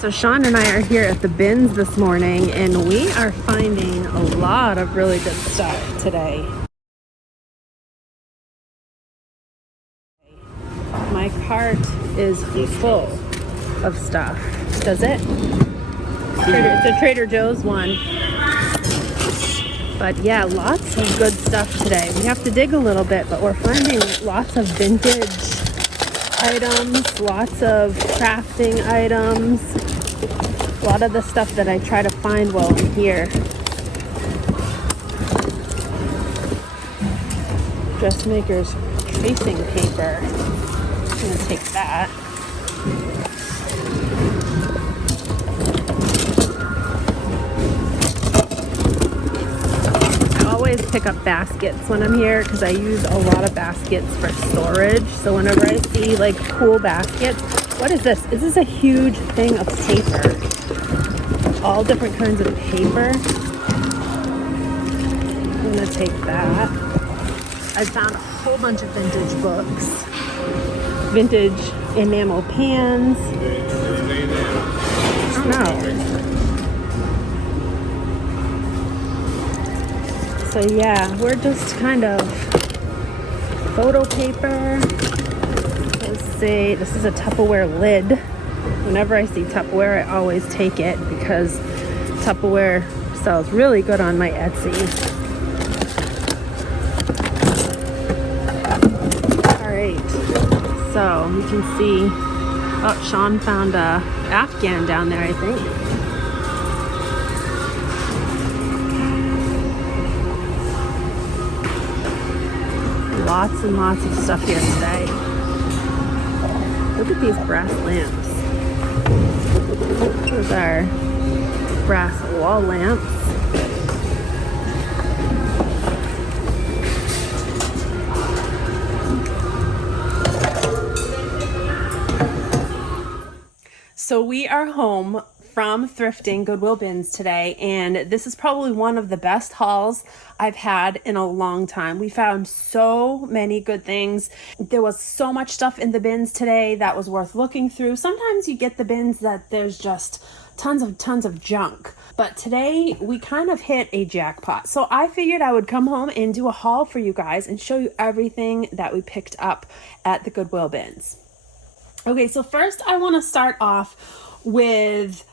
So Sean and I are here at the bins this morning, and we are finding a lot of really good stuff today. My cart is full of stuff. Does it? It's a Trader Joe's one. But yeah, lots of good stuff today. We have to dig a little bit, but we're finding lots of vintage items, lots of crafting items, a lot of the stuff that I try to find while I'm here. Dressmaker's tracing paper. I'm gonna take that. I always pick up baskets when I'm here because I use a lot of baskets for storage. So whenever I see like cool baskets, what is this? Is this a huge thing of paper? All different kinds of paper. I'm gonna take that. I found a whole bunch of vintage books. Vintage enamel pans. I don't know. So yeah, we're just kind of photo paper. Let's see, this is a Tupperware lid. Whenever I see Tupperware, I always take it because Tupperware sells really good on my Etsy. All right, so you can see, oh, Sean found a Afghan down there, I think. Lots and lots of stuff here today. Look at these brass lamps. Those are brass wall lamps. So we are home from Thrifting, Goodwill Bins today, and this is probably one of the best hauls I've had in a long time. We found so many good things. There was so much stuff in the bins today that was worth looking through. Sometimes you get the bins that there's just tons of junk, but today we kind of hit a jackpot. So I figured I would come home and do a haul for you guys and show you everything that we picked up at the Goodwill Bins. Okay, so first I want to start off with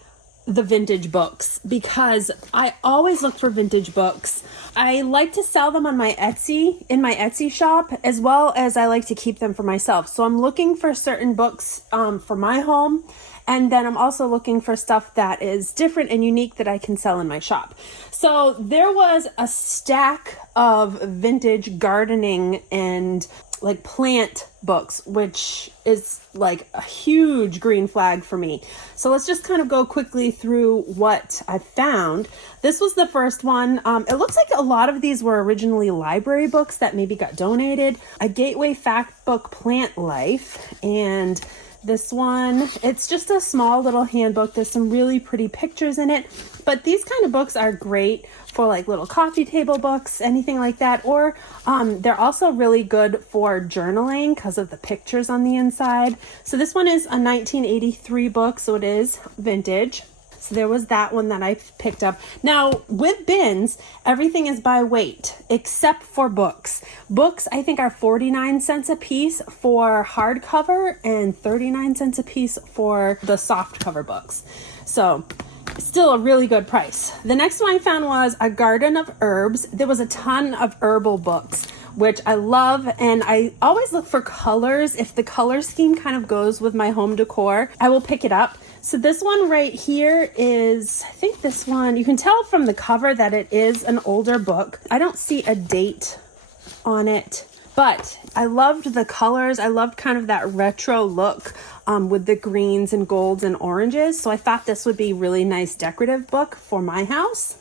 the vintage books because I always look for vintage books. I like to sell them on my Etsy shop, as well as I like to keep them for myself. So I'm looking for certain books for my home, and then I'm also looking for stuff that is different and unique that I can sell in my shop. So there was a stack of vintage gardening and like plant books, which is like a huge green flag for me. So let's just kind of go quickly through what I found. This was the first one. It looks like a lot of these were originally library books that maybe got donated. A Gateway Fact Book Plant Life, and this one, it's just a small little handbook. There's some really pretty pictures in it, but these kind of books are great for like little coffee table books, anything like that. Or they're also really good for journaling because of the pictures on the inside. So this one is a 1983 book, so it is vintage. So there was that one that I picked up. Now with bins, everything is by weight except for books. Books I think are 49 cents a piece for hardcover and 39 cents a piece for the soft cover books. So still a really good price. The next one I found was A Garden of Herbs. There was a ton of herbal books, which I love, and I always look for colors. If the color scheme kind of goes with my home decor, I will pick it up. So this one right here is, I think this one, you can tell from the cover that it is an older book. I don't see a date on it, but I loved the colors. I loved kind of that retro look with the greens and golds and oranges. So I thought this would be a really nice decorative book for my house.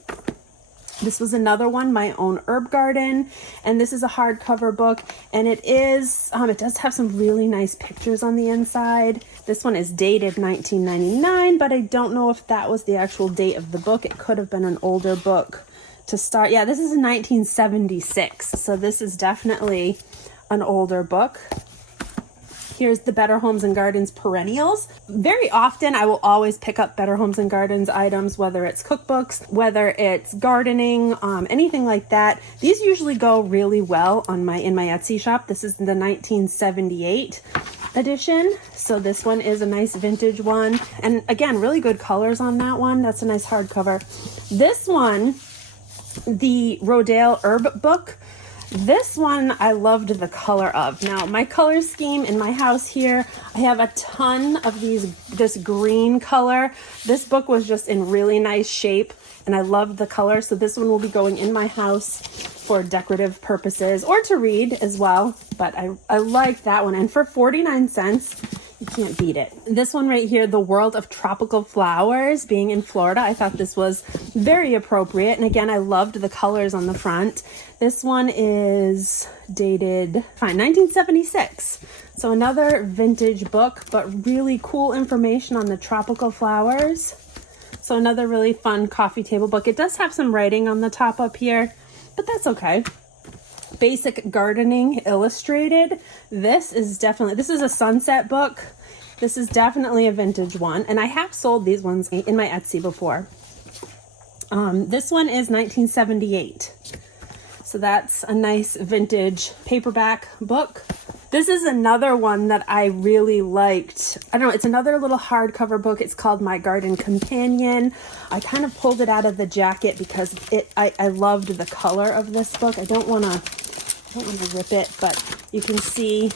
This was another one, My Own Herb Garden, and this is a hardcover book, and it is, it does have some really nice pictures on the inside. This one is dated 1999, but I don't know if that was the actual date of the book. It could have been an older book to start. Yeah, this is 1976, so this is definitely an older book. Here's the Better Homes and Gardens perennials. Very often I will always pick up Better Homes and Gardens items, whether it's cookbooks, whether it's gardening, anything like that. These usually go really well in my Etsy shop. This is the 1978 edition. So this one is a nice vintage one. And again, really good colors on that one. That's a nice hardcover. This one, the Rodale Herb book. This one I loved the color of. Now my color scheme in my house here, I have a ton of this green color. This book was just in really nice shape and I loved the color. So this one will be going in my house for decorative purposes or to read as well. But I like that one. And for 49 cents, you can't beat it. This one right here, The World of Tropical Flowers, being in Florida, I thought this was very appropriate. And again, I loved the colors on the front. This one is dated, 1976. So another vintage book, but really cool information on the tropical flowers. So another really fun coffee table book. It does have some writing on the top up here, but that's okay. Basic Gardening Illustrated. This is a sunset book. This is definitely a vintage one. And I have sold these ones in my Etsy before. This one is 1978. So that's a nice vintage paperback book. This is another one that I really liked. I don't know, it's another little hardcover book. It's called My Garden Companion. I kind of pulled it out of the jacket because I loved the color of this book. I don't want to rip it, but you can see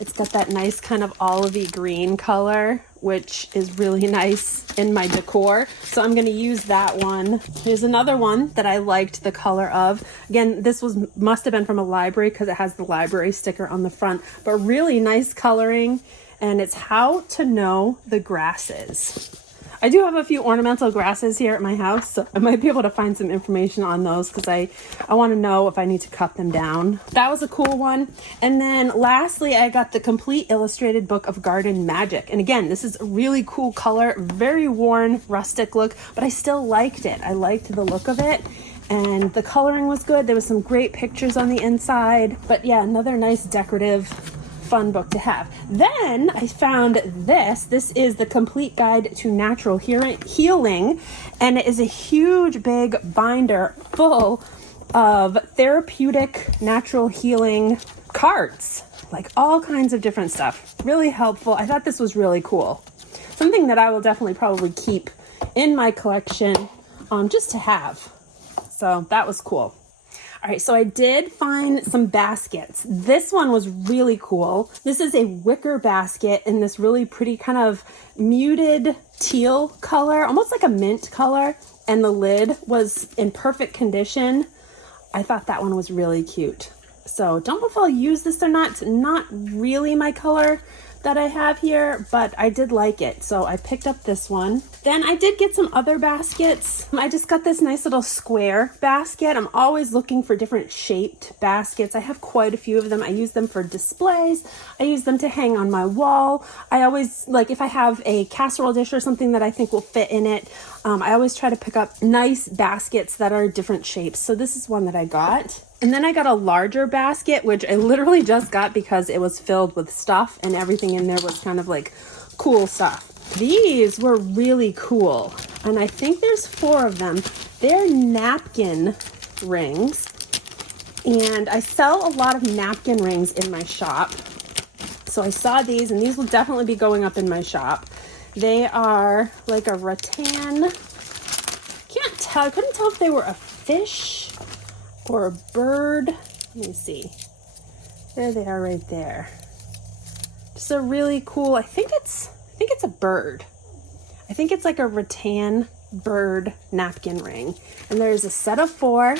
it's got that nice kind of olivey green color, which is really nice in my decor. So I'm going to use that one. Here's another one that I liked the color of. Again, this must have been from a library because it has the library sticker on the front, but really nice coloring. And it's How to Know the Grasses. I do have a few ornamental grasses here at my house, so I might be able to find some information on those because I want to know if I need to cut them down. That was a cool one. And then lastly, I got the Complete Illustrated Book of Garden Magic. And again, this is a really cool color, very worn, rustic look, but I still liked it. I liked the look of it. And the coloring was good. There was some great pictures on the inside. But yeah, another nice decorative fun book to have. Then I found this. This is the Complete Guide to Natural Healing, and it is a huge big binder full of therapeutic natural healing cards, like all kinds of different stuff. Really helpful. I thought this was really cool. Something that I will definitely probably keep in my collection just to have. So that was cool. All right, so I did find some baskets. This one was really cool. This is a wicker basket in this really pretty kind of muted teal color, almost like a mint color, and the lid was in perfect condition. I thought that one was really cute. So don't know if I'll use this or not. It's not really my color that I have here, but I did like it. So I picked up this one. Then I did get some other baskets. I just got this nice little square basket. I'm always looking for different shaped baskets. I have quite a few of them. I use them for displays. I use them to hang on my wall. I always, like if I have a casserole dish or something that I think will fit in it, I always try to pick up nice baskets that are different shapes. So this is one that I got. And then I got a larger basket, which I literally just got because it was filled with stuff and everything in there was kind of like cool stuff. These were really cool. And I think there's 4 of them. They're napkin rings. And I sell a lot of napkin rings in my shop. So I saw these, and these will definitely be going up in my shop. They are like a rattan. Can't tell. I couldn't tell if they were a fish or a bird. Let me see. There they are right there. Just a really cool, I think it's a bird. I think it's like a rattan bird napkin ring. And there's a set of 4.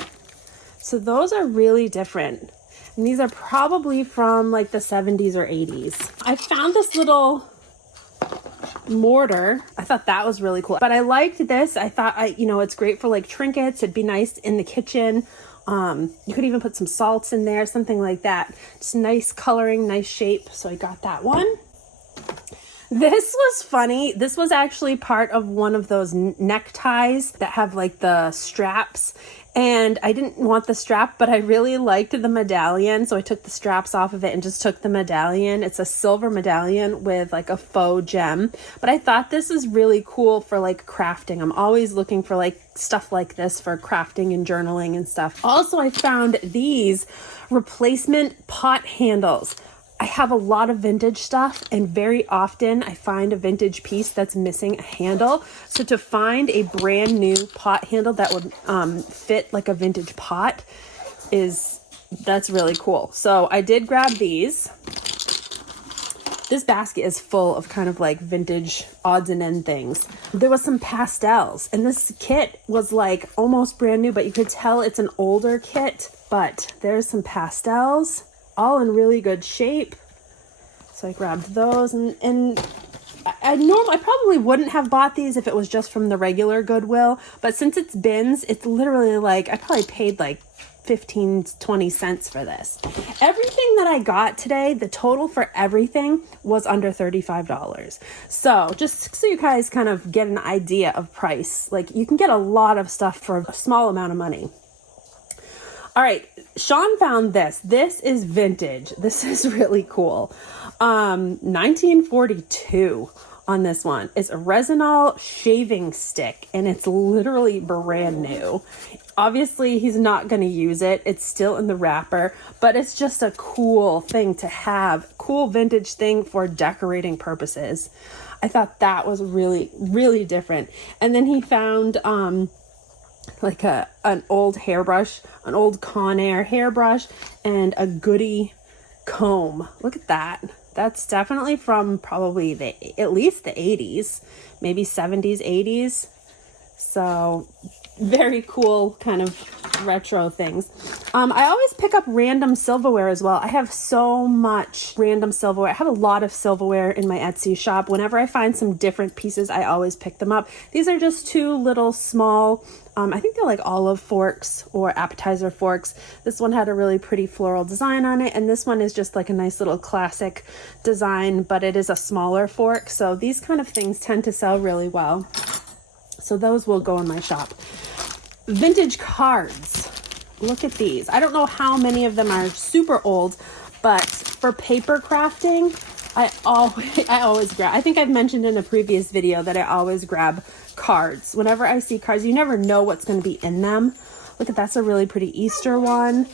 So those are really different. And these are probably from like the 70s or 80s. I found this little mortar. I thought that was really cool. But I liked this. I thought, it's great for like trinkets. It'd be nice in the kitchen. You could even put some salts in there, something like that. Just nice coloring, nice shape. So I got that one. This was funny. This was actually part of one of those neckties that have like the straps. And I didn't want the strap, but I really liked the medallion. So I took the straps off of it and just took the medallion. It's a silver medallion with like a faux gem. But I thought this is really cool for like crafting. I'm always looking for like stuff like this for crafting and journaling and stuff. Also, I found these replacement pot handles. I have a lot of vintage stuff, and very often I find a vintage piece that's missing a handle. So to find a brand new pot handle that would fit like a vintage pot that's really cool. So I did grab these. This basket is full of kind of like vintage odds and end things. There was some pastels, and this kit was like almost brand new, but you could tell it's an older kit. But there's some pastels, all in really good shape. So I grabbed those, and I probably wouldn't have bought these if it was just from the regular Goodwill, but since it's bins, it's literally like, I probably paid like 15-20 cents for this. Everything that I got today, the total for everything was under $35. So just so you guys kind of get an idea of price, like you can get a lot of stuff for a small amount of money. All right, Sean found this. This is vintage. This is really cool. 1942 on this one. It's a resinol shaving stick, and it's literally brand new. Obviously, he's not going to use it. It's still in the wrapper, but it's just a cool thing to have. Cool vintage thing for decorating purposes. I thought that was really, really different. And then he found like an old hairbrush, an old Conair hairbrush, and a Goody comb. Look at that. That's definitely from probably at least the 80s, maybe 70s, 80s. So very cool kind of retro things. I always pick up random silverware as well. I have so much random silverware. I have a lot of silverware in my Etsy shop. Whenever I find some different pieces, I always pick them up. These are just two little small, I think they're like olive forks or appetizer forks. This one had a really pretty floral design on it, and this one is just like a nice little classic design, but it is a smaller fork. So these kind of things tend to sell really well. So those will go in my shop. Vintage cards. Look at these. I don't know how many of them are super old, but for paper crafting, I always grab. I think I've mentioned in a previous video that I always grab cards. Whenever I see cards, you never know what's going to be in them. Look at that's a really pretty Easter one.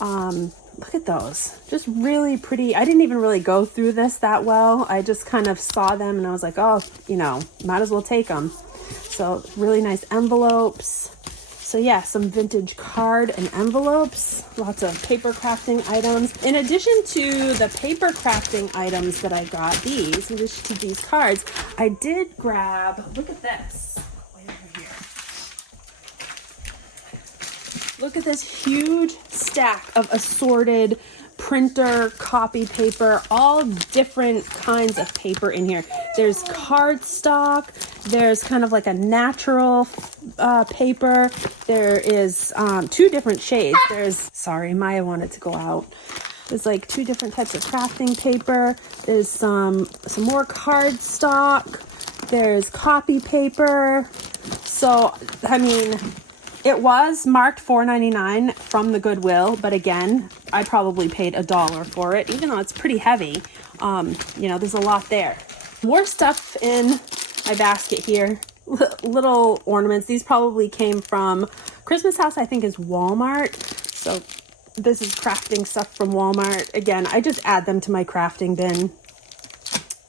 Look at those. Just really pretty. I didn't even really go through this that well. I just kind of saw them and I was like, oh, might as well take them. So really nice envelopes. So yeah, some vintage card and envelopes, lots of paper crafting items. In addition to the paper crafting items that I got, in addition to these cards, I did grab, look at this, way over here. Look at this huge stack of assorted printer, copy paper, all different kinds of paper in here. There's cardstock, there's kind of like a natural paper. There is two different shades. Sorry, Maya wanted to go out. There's like two different types of crafting paper. There's some more cardstock. There's copy paper. So, I mean, it was marked $4.99 from the Goodwill, but again, I probably paid $1 for it, even though it's pretty heavy. There's a lot there. More stuff in my basket here. Little ornaments. These probably came from Christmas House, I think is Walmart. So this is crafting stuff from Walmart. Again, I just add them to my crafting bin.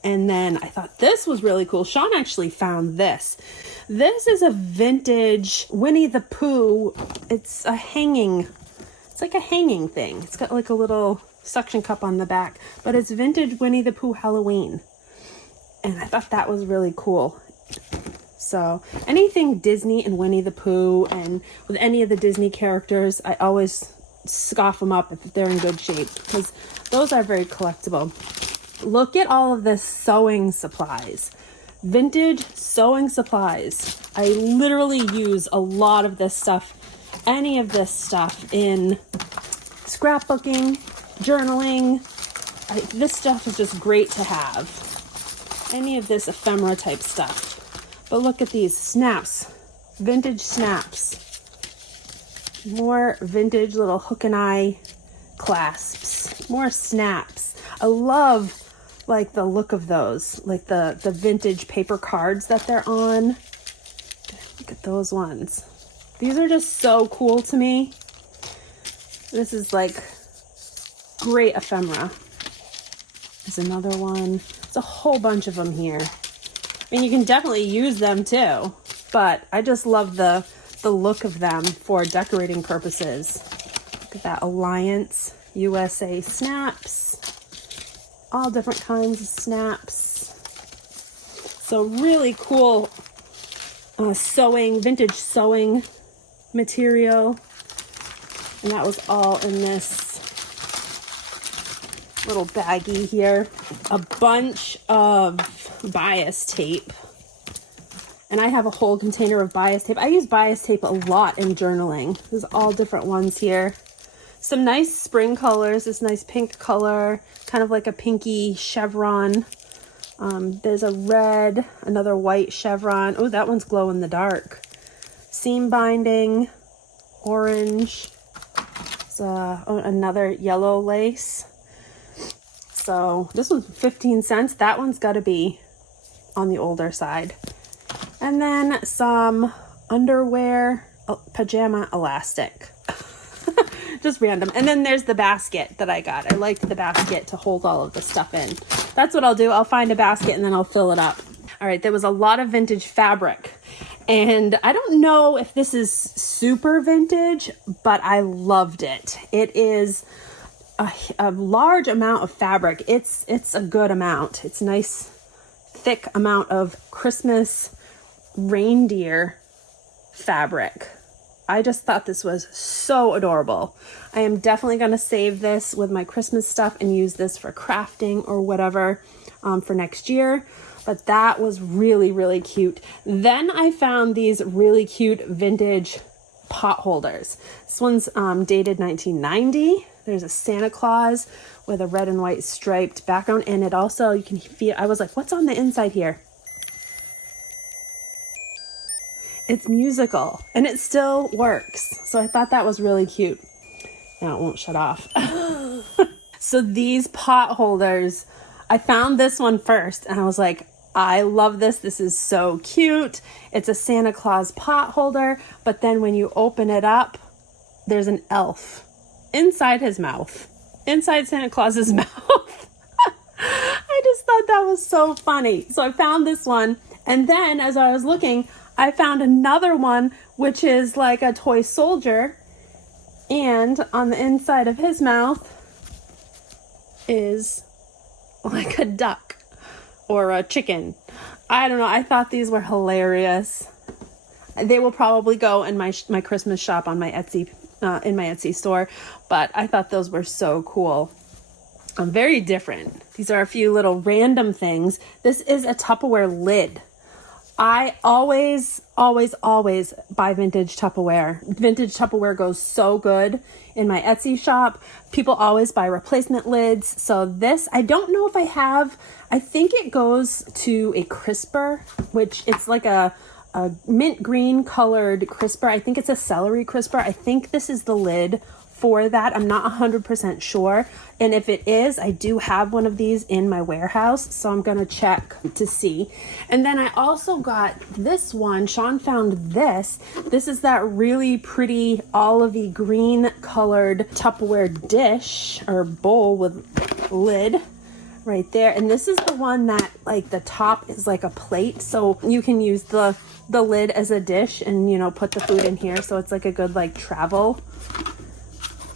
And then I thought this was really cool. Sean actually found this. This is a vintage Winnie the Pooh. It's like a hanging thing. It's got like a little suction cup on the back, but it's vintage Winnie the Pooh Halloween. And I thought that was really cool. So anything Disney and Winnie the Pooh, and with any of the Disney characters, I always scoff them up if they're in good shape, because those are very collectible. Look at all of this sewing supplies. Vintage sewing supplies. I literally use a lot of this stuff, any of this stuff, in scrapbooking, journaling. This stuff is just great to have. any of this ephemera type stuff. But look at these snaps, vintage snaps. More vintage little hook and eye clasps, more snaps. I love like the look of those, like the vintage paper cards that they're on. Look at those ones. These are just so cool to me. This is like great ephemera. There's another one. There's a whole bunch of them here. I mean, you can definitely use them too, but I just love the look of them for decorating purposes. Look at that Alliance USA snaps. All different kinds of snaps. So really cool vintage sewing material. And that was all in this little baggie here. A bunch of bias tape. And I have a whole container of bias tape. I use bias tape a lot in journaling. There's all different ones here. Some nice spring colors. This nice pink color, kind of like a pinky chevron. There's a red, another white chevron. Oh, that one's glow in the dark. Seam binding, orange. Another yellow lace. So this one's 15 cents. That one's got to be on the older side. And then some underwear, pajama elastic. Just random. And then there's the basket that I got. I liked the basket to hold all of the stuff in. That's what I'll do. I'll find a basket and then I'll fill it up. All right, there was a lot of vintage fabric. And I don't know if this is super vintage, but I loved it. It is a large amount of fabric. It's a good amount. It's a nice thick amount of Christmas reindeer fabric. I just thought this was so adorable. I am definitely going to save this with my Christmas stuff and use this for crafting or whatever for next year. But that was really, really cute. Then I found these really cute vintage pot holders. This one's dated 1990. There's a Santa Claus with a red and white striped background. And it also, you can feel, I was like, what's on the inside here? It's musical and it still works. So I thought that was really cute. Now it won't shut off. So these pot holders, I found this one first and I was like, I love this. This is so cute. It's a Santa Claus pot holder, but then when you open it up, there's an elf inside his mouth, inside Santa Claus's mouth. I just thought that was so funny. So I found this one. And then as I was looking, I found another one, which is like a toy soldier. And on the inside of his mouth is like a duck or a chicken. I don't know. I thought these were hilarious. They will probably go in my Christmas shop on my Etsy, in my Etsy store. But I thought those were so cool. Very different. These are a few little random things. This is a Tupperware lid. I always buy vintage Tupperware. Vintage Tupperware goes so good in my Etsy shop. People always buy replacement lids. So this, I don't know if I have, I think it goes to a crisper, which it's like a mint green colored crisper. I think it's a celery crisper. I think this is the lid for that. I'm not 100% sure. And if it is, I do have one of these in my warehouse. So I'm going to check to see. And then I also got this one. Sean found this. This is that really pretty olivey green colored Tupperware dish or bowl with lid right there. And this is the one that like the top is like a plate. So you can use the lid as a dish and, you know, put the food in here. So it's like a good like travel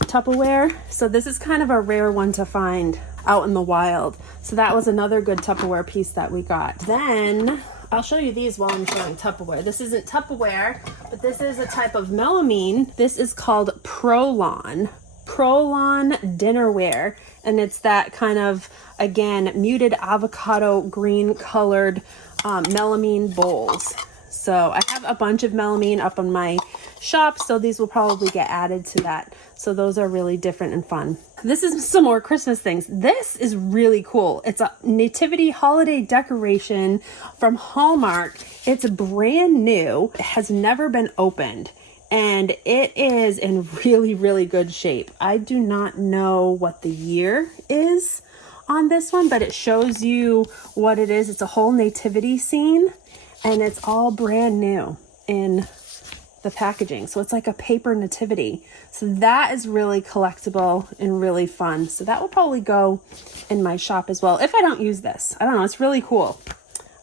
Tupperware. So this is kind of a rare one to find out in the wild. So that was another good Tupperware piece that we got. Then I'll show you these while I'm showing Tupperware. This isn't Tupperware, but this is a type of melamine. This is called Prolon dinnerware. And it's that kind of, again, muted avocado green colored melamine bowls. So I have a bunch of melamine up on my shop, so these will probably get added to that. So those are really different and fun. This is some more Christmas things. This is really cool. It's a nativity holiday decoration from Hallmark. It's brand new. It has never been opened, and it is in really, really good shape. I do not know what the year is on this one, but it shows you what it is. It's a whole nativity scene, and it's all brand new in the packaging. So it's like a paper nativity. So that is really collectible and really fun. So that will probably go in my shop as well if I don't use this. I don't know, it's really cool.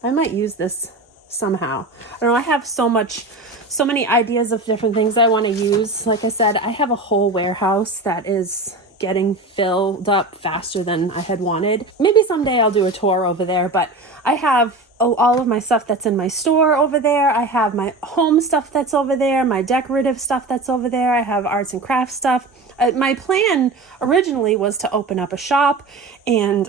I might use this somehow. I don't know, I have so many ideas of different things I want to use. Like I said, I have a whole warehouse that is getting filled up faster than I had wanted. Maybe someday I'll do a tour over there, but I have all of my stuff that's in my store over there. I have my home stuff that's over there, my decorative stuff that's over there. I have arts and crafts stuff. My plan originally was to open up a shop and,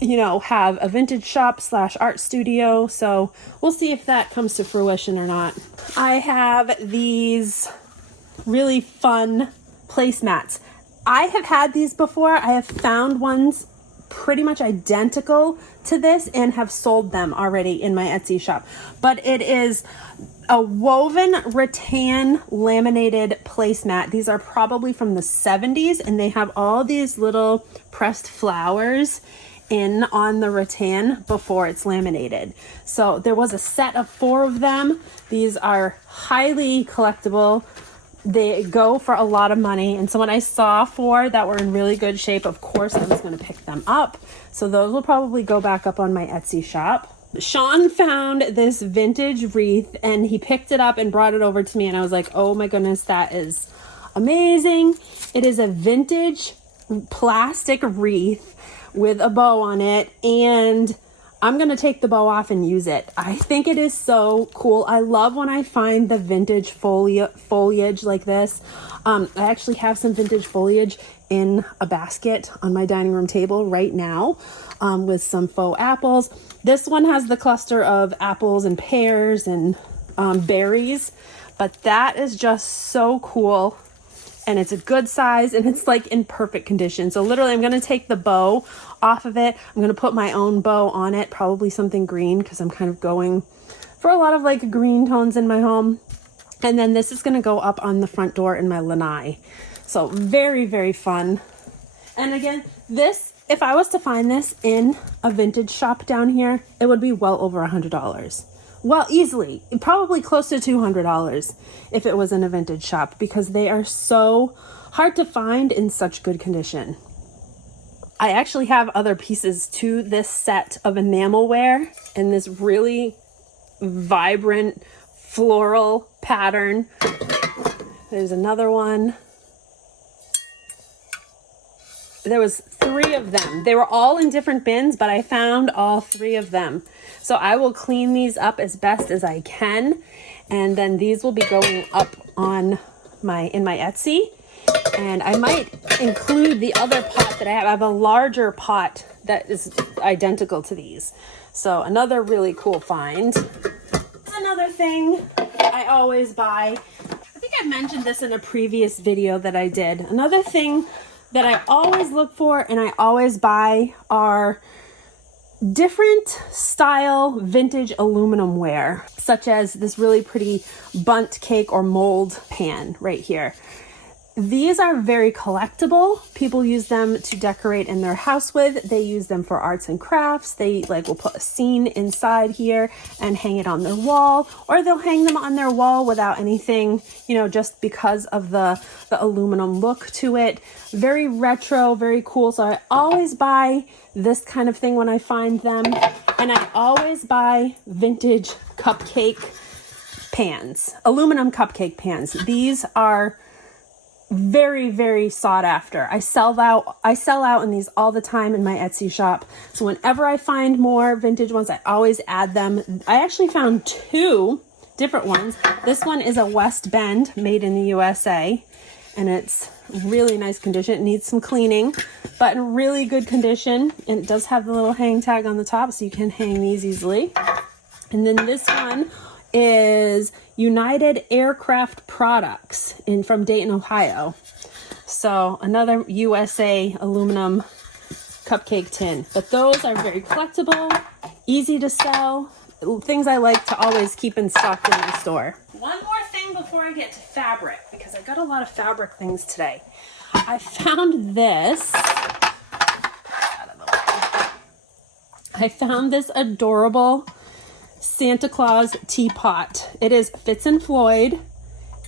you know, have a vintage shop / art studio. So we'll see if that comes to fruition or not. I have these really fun placemats. I have had these before. I have found ones pretty much identical to this and have sold them already in my Etsy shop. But it is a woven rattan laminated placemat. These are probably from the 70s, and they have all these little pressed flowers in on the rattan before it's laminated. So there was a set of 4 of them. These are highly collectible. They go for a lot of money. And so when I saw 4 that were in really good shape, of course I was going to pick them up. So those will probably go back up on my Etsy shop. Sean found this vintage wreath and he picked it up and brought it over to me. And I was like, oh my goodness, that is amazing. It is a vintage plastic wreath with a bow on it. And I'm going to take the bow off and use it. I think it is so cool. I love when I find the vintage foliage like this. I actually have some vintage foliage in a basket on my dining room table right now with some faux apples. This one has the cluster of apples and pears and berries, but that is just so cool. And it's a good size and it's like in perfect condition. So literally I'm going to take the bow off of it. I'm going to put my own bow on it, probably something green because I'm kind of going for a lot of like green tones in my home. And then this is going to go up on the front door in my lanai. So very, very fun. And again, this, if I was to find this in a vintage shop down here, it would be well over $100. Well, easily, probably close to $200 if it was in a vintage shop because they are so hard to find in such good condition. I actually have other pieces to this set of enamelware in this really vibrant floral pattern. There's another one. There was 3 of them. They were all in different bins, but I found all 3 of them. So I will clean these up as best as I can. And then these will be going up on in my Etsy. And I might include the other pot that I have. I have a larger pot that is identical to these. So another really cool find. Another thing I always buy. I think I mentioned this in a previous video that I did. Another thing that I always look for and I always buy are different style vintage aluminum ware, such as this really pretty bundt cake or mold pan right here. These are very collectible. People use them to decorate in their house with. They use them for arts and crafts. They will put a scene inside here and hang it on their wall, or they'll hang them on their wall without anything, just because of the aluminum look to it. Very retro, very cool. So I always buy this kind of thing when I find them. And I always buy vintage cupcake pans, aluminum cupcake pans. These are very, very sought after. I sell out in these all the time in my Etsy shop. So whenever I find more vintage ones, I always add them. I actually found 2 different ones. This one is a West Bend made in the USA, and it's really nice condition. It needs some cleaning, but in really good condition. And it does have the little hang tag on the top, so you can hang these easily. And then this one is United Aircraft Products from Dayton, Ohio. So another USA aluminum cupcake tin. But those are very collectible, easy to sell, things I like to always keep in stock in the store. One more thing before I get to fabric, because I got a lot of fabric things today. I found this. I found this adorable Santa Claus teapot. It is Fitz and Floyd.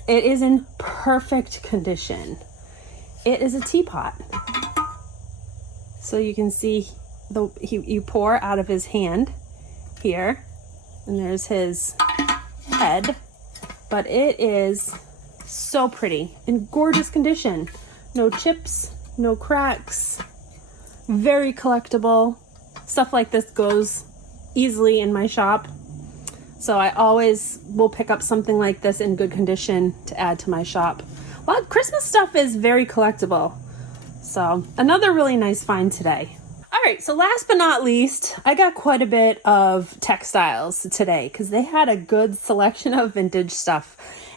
It is in perfect condition. It is a teapot. So you can see you pour out of his hand here, and there's his head. But it is so pretty, in gorgeous condition. No chips, no cracks, very collectible. Stuff like this goes easily in my shop. So I always will pick up something like this in good condition to add to my shop. A lot of Christmas stuff is very collectible. So another really nice find today. All right, so last but not least, I got quite a bit of textiles today because they had a good selection of vintage stuff.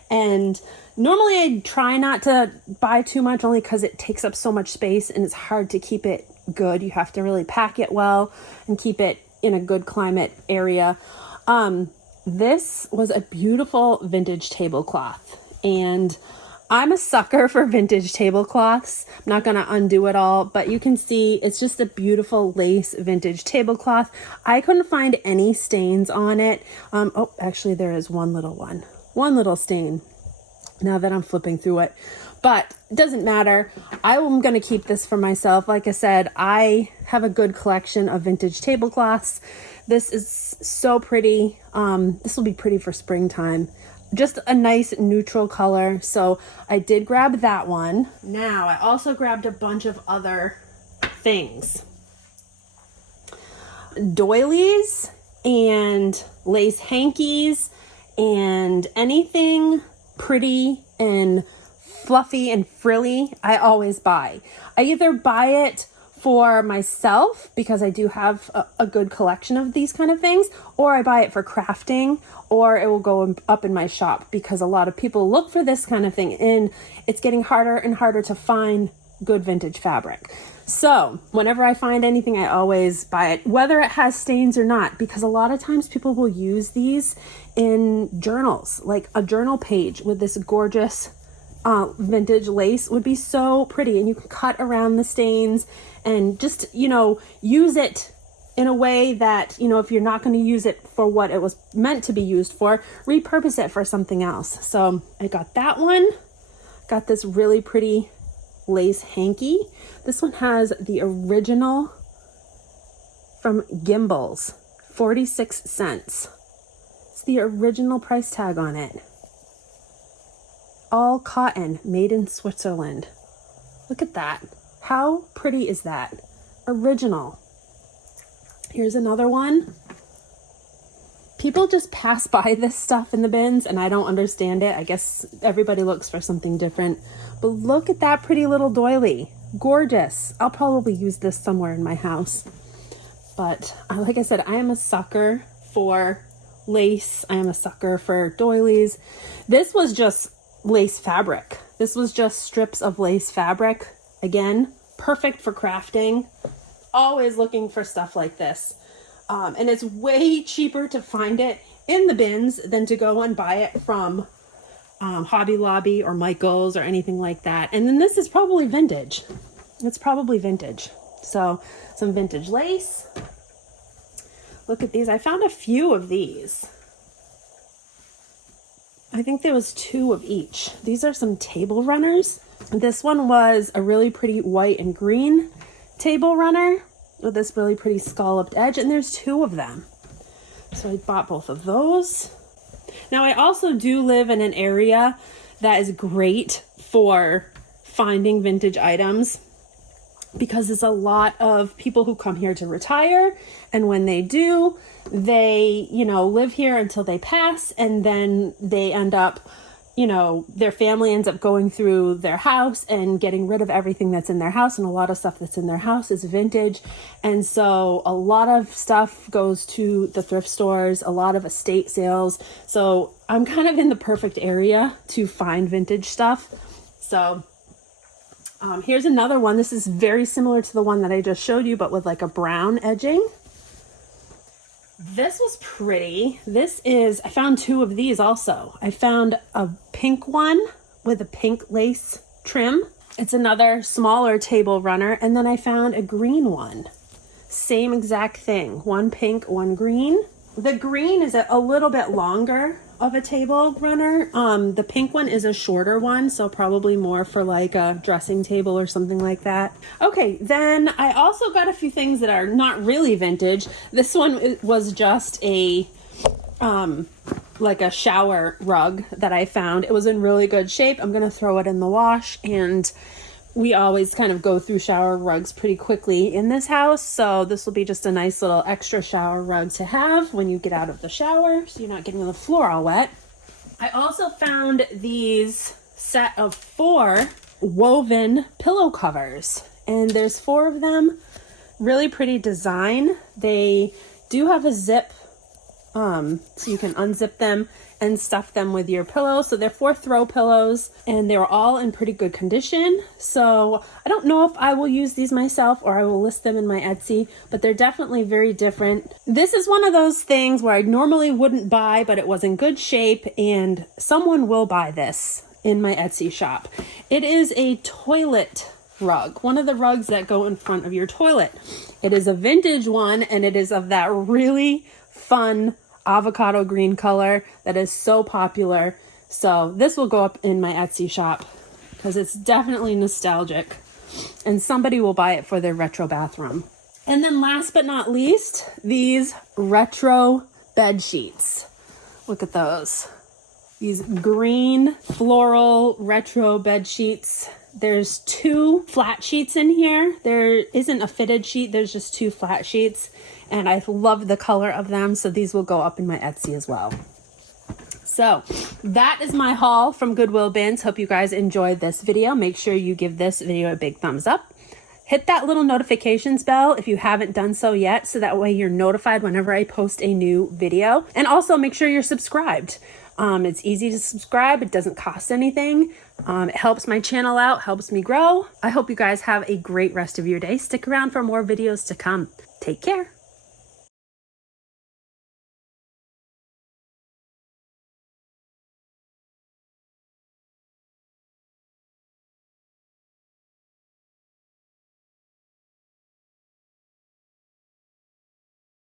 And normally I try not to buy too much only because it takes up so much space and it's hard to keep it good. You have to really pack it well and keep it in a good climate area. This was a beautiful vintage tablecloth, and I'm a sucker for vintage tablecloths. I'm not going to undo it all, but you can see it's just a beautiful lace vintage tablecloth. I couldn't find any stains on it. Oh, actually there is one little stain now that I'm flipping through it, but it doesn't matter. I'm going to keep this for myself. Like I said, I have a good collection of vintage tablecloths. This is so pretty. This will be pretty for springtime. Just a nice neutral color. So I did grab that one. Now I also grabbed a bunch of other things. Doilies and lace hankies and anything pretty and fluffy and frilly, I always buy. I either buy it for myself because I do have a good collection of these kind of things, or I buy it for crafting, or it will go up in my shop because a lot of people look for this kind of thing and it's getting harder and harder to find good vintage fabric. So whenever I find anything, I always buy it, whether it has stains or not, because a lot of times people will use these in journals, like a journal page with this gorgeous vintage lace would be so pretty, and you can cut around the stains and just, use it in a way that, if you're not going to use it for what it was meant to be used for, repurpose it for something else. So I got that one. Got this really pretty lace hanky. This one has the original from Gimbel's, 46 cents. It's the original price tag on it. All cotton, made in Switzerland. Look at that. How pretty is that? Original. Here's another one. People just pass by this stuff in the bins and I don't understand it. I guess everybody looks for something different. But look at that pretty little doily. Gorgeous. I'll probably use this somewhere in my house. But like I said, I am a sucker for lace. I am a sucker for doilies. This was just lace fabric. This was just strips of lace fabric. Again, perfect for crafting. Always looking for stuff like this. And it's way cheaper to find it in the bins than to go and buy it from Hobby Lobby or Michael's or anything like that. And then this is probably vintage. It's probably vintage. So some vintage lace. Look at these. I found a few of these. I think there was 2 of each. These are some table runners. This one was a really pretty white and green table runner with this really pretty scalloped edge, and there's 2 of them. So I bought both of those. Now I also do live in an area that is great for finding vintage items because there's a lot of people who come here to retire, and when they do, they live here until they pass, and then they end up you know, their family ends up going through their house and getting rid of everything that's in their house, and a lot of stuff that's in their house is vintage. And so a lot of stuff goes to the thrift stores, a lot of estate sales. So I'm kind of in the perfect area to find vintage stuff. So here's another one. This is very similar to the one that I just showed you, but with like a brown edging. This was pretty. I found two of these also. I found a pink one with a pink lace trim. It's another smaller table runner. And then I found a green one. Same exact thing. One pink, one green. The green is a little bit longer of a table runner. The pink one is a shorter one, so probably more for like a dressing table or something like that. Okay, then I also got a few things that are not really vintage. This one was just a like a shower rug that I found. It was in really good shape. I'm gonna throw it in the wash, and we always kind of go through shower rugs pretty quickly in this house. So this will be just a nice little extra shower rug to have when you get out of the shower, so you're not getting the floor all wet. I also found these set of 4 woven pillow covers, and there's 4 of them. Really pretty design. They do have a zip, so you can unzip them and stuff them with your pillows. So they're 4 throw pillows, and they were all in pretty good condition. So I don't know if I will use these myself or I will list them in my Etsy, but they're definitely very different. This is one of those things where I normally wouldn't buy, but it was in good shape, and someone will buy this in my Etsy shop. It is a toilet rug, one of the rugs that go in front of your toilet. It is a vintage one, and it is of that really fun avocado green color that is so popular. So this will go up in my Etsy shop because it's definitely nostalgic, and somebody will buy it for their retro bathroom. And then last but not least, these retro bed sheets. Look at those. These green floral retro bed sheets. There's 2 flat sheets in here. There isn't a fitted sheet. There's just 2 flat sheets. And I love the color of them. So these will go up in my Etsy as well. So that is my haul from Goodwill Bins. Hope you guys enjoyed this video. Make sure you give this video a big thumbs up. Hit that little notifications bell if you haven't done so yet, so that way you're notified whenever I post a new video. And also make sure you're subscribed. It's easy to subscribe. It doesn't cost anything. It helps my channel out, helps me grow. I hope you guys have a great rest of your day. Stick around for more videos to come. Take care.